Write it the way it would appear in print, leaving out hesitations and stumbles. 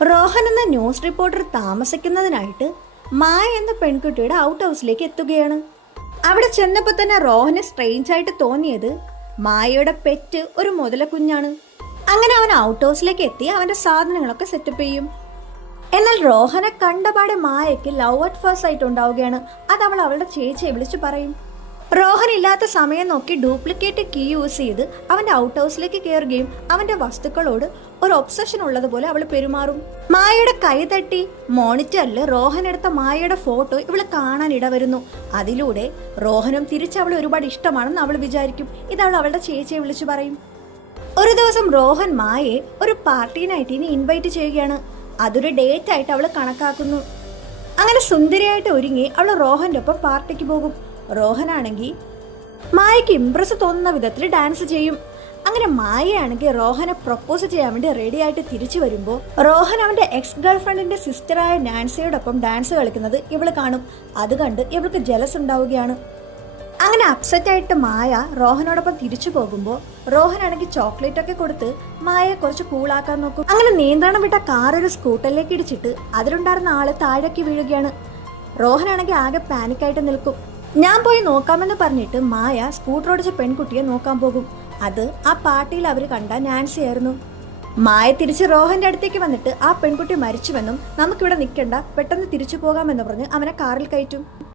റോഹൻ എന്ന news reporter താമസിക്കുന്നതിനായിട്ട് മായ എന്ന പെൺകുട്ടിയുടെ ഔട്ട് ഹൗസിലേക്ക് എത്തുകയാണ്. അവിടെ ചെന്നപ്പോൾ തന്നെ റോഹന് സ്ട്രേഞ്ച് ആയിട്ട് തോന്നിയത് മായയുടെ പെറ്റ് ഒരു മുതലക്കുഞ്ഞാണ്. അങ്ങനെ അവൻ ഔട്ട് ഹൗസിലേക്ക് എത്തി അവന്റെ സാധനങ്ങളൊക്കെ സെറ്റപ്പ് ചെയ്യും. എന്നാൽ റോഹനെ കണ്ടപാടെ മായയ്ക്ക് ലവ് അറ്റ് ഫസ്റ്റ് ആയിട്ട് ഉണ്ടാവുകയാണ്. അത് അവൾ അവളുടെ ചേച്ചിയെ വിളിച്ചു പറയും. റോഹൻ ഇല്ലാത്ത സമയം നോക്കി ഡ്യൂപ്ലിക്കേറ്റ് കീ യൂസ് ചെയ്ത് അവന്റെ ഔട്ട് ഹൗസിലേക്ക് കയറുകയും അവന്റെ വസ്തുക്കളോട് ഒരു ഒബ്സഷൻ ഉള്ളതുപോലെ അവൾ പെരുമാറും. മായയുടെ കൈ തട്ടി മോണിറ്ററിൽ റോഹൻ എടുത്ത മായയുടെ ഫോട്ടോ ഇവള് കാണാൻ ഇടവരുന്നു. അതിലൂടെ റോഹനും തിരിച്ച് അവളെ ഒരുപാട് ഇഷ്ടമാണെന്ന് അവൾ വിചാരിക്കും. ഇത് അവൾ അവളുടെ ചേച്ചിയെ വിളിച്ചു പറയും. ഒരു ദിവസം റോഹൻ മായയെ ഒരു പാർട്ടിനായിട്ട് ഇനി ഇൻവൈറ്റ് ചെയ്യുകയാണ്. അതൊരു ഡേറ്റ് ആയിട്ട് അവൾ കണക്കാക്കുന്നു. അങ്ങനെ സുന്ദരിയായിട്ട് ഒരുങ്ങി അവൾ റോഹന്റെ ഒപ്പം പാർട്ടിക്ക് പോകും. റോഹനാണെങ്കിൽ മായയ്ക്ക് ഇംപ്രസ് തോന്നുന്ന വിധത്തിൽ ഡാൻസ് ചെയ്യും. അങ്ങനെ മായയാണെങ്കിൽ റോഹനെ പ്രപ്പോസ് ചെയ്യാൻ വേണ്ടി റെഡി ആയിട്ട് തിരിച്ചു വരുമ്പോൾ റോഹൻ അവന്റെ എക്സ് ഗേൾ ഫ്രണ്ടിന്റെ സിസ്റ്ററായ നാൻസിയോടൊപ്പം ഡാൻസ് കളിക്കുന്നത് ഇവള് കാണും. അത് കണ്ട് ഇവൾക്ക് ജലസ് ഉണ്ടാവുകയാണ്. അങ്ങനെ അപ്സെറ്റ് ആയിട്ട് മായ റോഹനോടൊപ്പം തിരിച്ചു പോകുമ്പോൾ റോഹനാണെങ്കിൽ ചോക്ലേറ്റ് ഒക്കെ കൊടുത്ത് മായയെ കുറച്ച് കൂളാക്കാൻ നോക്കും. അങ്ങനെ നിയന്ത്രണം വിട്ട കാർ ഒരു സ്കൂട്ടറിലേക്ക് ഇടിച്ചിട്ട് അതിലുണ്ടായിരുന്ന ആള് താഴേക്ക് വീഴുകയാണ്. റോഹനാണെങ്കിൽ ആകെ പാനിക്കായിട്ട് നിൽക്കും. ഞാൻ പോയി നോക്കാമെന്ന് പറഞ്ഞിട്ട് മായ സ്കൂട്ടർ ഓടിച്ച പെൺകുട്ടിയെ നോക്കാൻ പോകും. അത് ആ പാർട്ടിയിൽ അവർ കണ്ട നാൻസി ആയിരുന്നു. മായ തിരിച്ച് റോഹന്റെ അടുത്തേക്ക് വന്നിട്ട് ആ പെൺകുട്ടി മരിച്ചുവെന്നും നമുക്കിവിടെ നിൽക്കണ്ട പെട്ടെന്ന് തിരിച്ചു പോകാമെന്ന് പറഞ്ഞ് അവനെ കാറിൽ കയറ്റും.